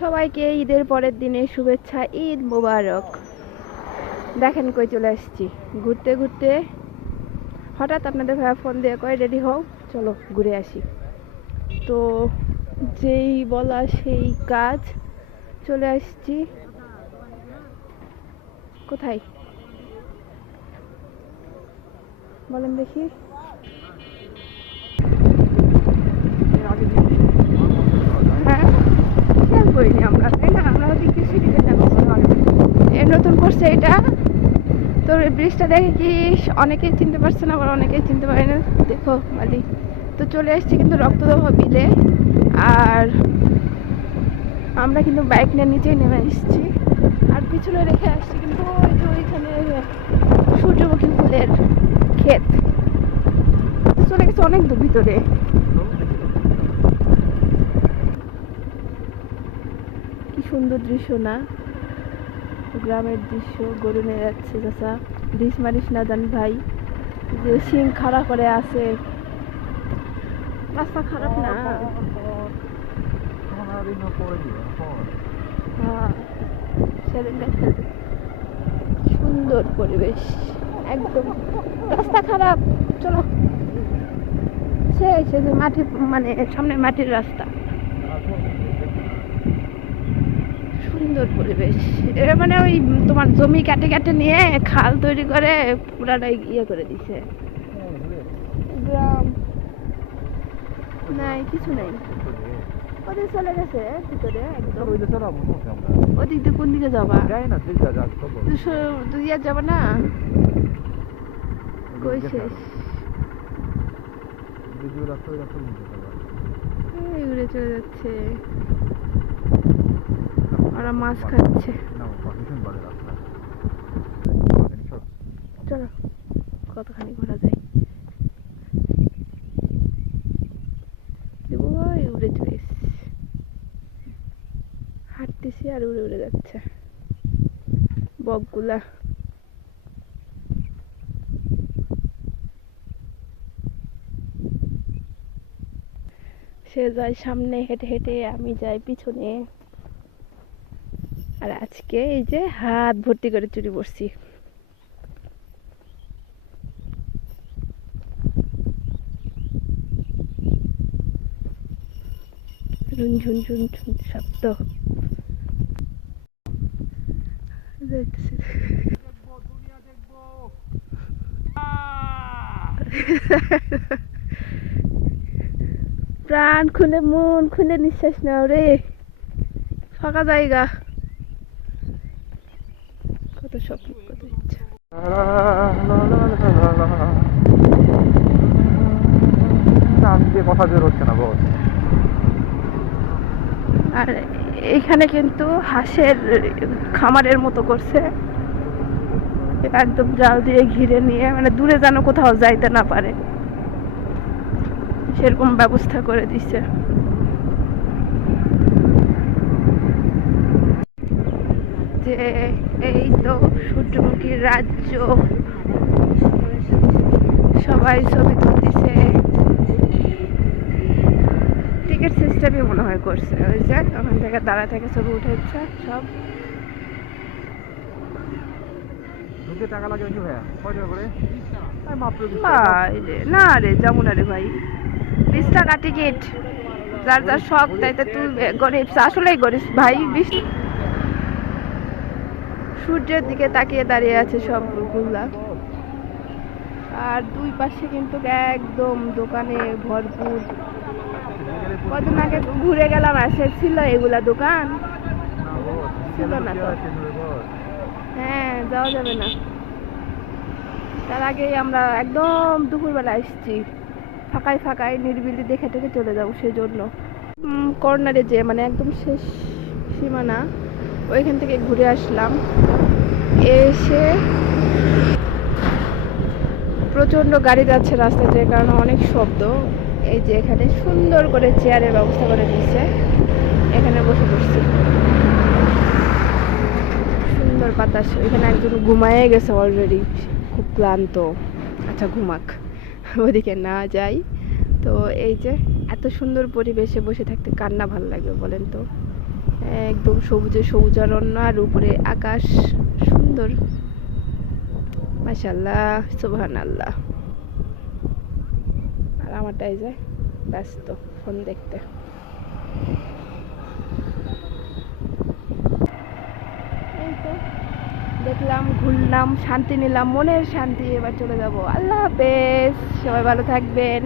সবাইকে ঈদের পরের দিনে শুভেচ্ছা, ঈদ মোবারক। দেখেন কই চলে আসছি ঘুরতে ঘুরতে, হঠাৎ আপনাদের ভাইয়া ফোন দিয়ে কয় রেডি হও চলো ঘুরে আসি। তো যেই বলা সেই কাজ, চলে আসছি। কোথায় বলেন দেখি? হ্যাঁ, খেয়াল করিনি আমরা, তাই না? আমরা ওদিকে সিটিতে নতুন করছে এটা। তো ব্রিজটা দেখে কি অনেকেই চিনতে পারছে না, আবার অনেকেই চিনতে পারে না। দেখো মালি, তো চলে আসছি কিন্তু রক্তদাহ বিলে। আর আমরা কিন্তু বাইক নিয়ে নিচেই নেমে এসেছি, আর পিছনে রেখে আসছি কিন্তু ওই যে ওইখানে সূর্যমুখী ফুলের ক্ষেত। চলে গেছে অনেক দূর ভিতরে। কি সুন্দর দৃশ্য না? গ্রামের দৃশ্য। গরু নিয়ে যাচ্ছে চাচা, ডিস মারিস না জান ভাই, যে সিং খাড়া করে আছে। রাস্তা খারাপ না, সুন্দর পরিবেশ একদম। রাস্তা খারাপ, চলো। সে যে মাটি, মানে সামনে মাটির রাস্তা, সুন্দর পরিবেশ। এটা মানে ওই তোমার জমি কাটে কাটে নিয়ে খাল তৈরি করে পুরাটাই ইয়ে করে দিছে। গ্রাম নাই, কিছু নাই। ওদিকে চলে গেছে ভিতরে একদম। ওদিক দিয়ে কোন দিকে যাবা? তুই আর যাবা না? কই শেষ? উড়ে চলে যাচ্ছে, ওরা মাছ খাচ্ছে। চলো কতখানি ঘোরা যায়। উড়ে চলে এসেছি, হাঁটতেছি আর উড়ে উড়ে যাচ্ছে বকগুলা। সে যায় সামনে হেঁটে হেঁটে, আমি যাই পিছনে। আর আজকে এই যে হাত ভর্তি করে চুরি পড়ছি। ঝুন ঝুন ঝুন শব্দ। প্রাণ খুলে মন খুলে নিঃশ্বাস নাও রে, ফাঁকা জায়গা। কত স্বপ্ন, কত ইচ্ছা। কথা বের হচ্ছে না বস। আর এখানে কিন্তু হাঁসের খামারের মতো করছে, একদম জাল দিয়ে ঘিরে নিয়ে, মানে দূরে যেন কোথাও যাইতে না পারে সেরকম ব্যবস্থা করে দিছে। যে এই তো সূর্যমুখীর রাজ্য, সবাই ছবি তুলতেছে। টিকিট সিস্টেমই মনে হয় করছে, ওই যে ওখান থেকে দাঁড়া থেকে ছবি উঠেছে সব। টাকা লাগে নাকি ভাইয়া? কয় টাকা করে? না রে, যাবো না রে ভাই। 20 টাকা টিকিট, যার যার শখ তাইতে তুলবে। গরিব, আসলেই গরিব ভাই। সূর্যের দিকে তাকিয়ে দাঁড়িয়ে আছে সবগুলা, আর দুই পাশে কিন্তু একদম দোকানে ভরপুর। কদিন আগে ঘুরে গেলাম, আসে ছিল এগুলা দোকান, ছিল না তো। হ্যাঁ, যাওয়া যাবে না। তার আগেই আমরা একদম দুপুরবেলা এসেছি, ফাঁকায় ফাঁকায় নিরিবিলি দেখে টেকে চলে যাবো। সেজন্য কর্নারে যে মানে একদম শেষ সীমানা, ওইখান থেকে ঘুরে আসলাম। এসে প্রচন্ড গাড়ি যাচ্ছে রাস্তায়, যে কারণে অনেক শব্দ। এই যে এখানে সুন্দর করে চেয়ারের ব্যবস্থা করে দিচ্ছে, এখানে বসে পড়ছি, সুন্দর বাতাস। এখানে একজন ঘুমায়ে গেছে অলরেডি, খুব ক্লান্ত। আচ্ছা ঘুমাক, ওদিকে না যাই। তো এই যে এত সুন্দর পরিবেশে বসে থাকতে কার না ভালো লাগবে বলেন তো? একদম সবুজে সবুজারণ্য, আর উপরে আকাশ সুন্দর, মাশাআল্লাহ, সুবহানাল্লাহ। আর আমারটাই যায় ব্যস্ত ফোন দেখতে। এই তো দেখলাম, ঘুরলাম, শান্তি নিলাম, মনের শান্তি। এবার চলে যাব। আল্লাহ হাফেজ, সবাই ভালো থাকবেন।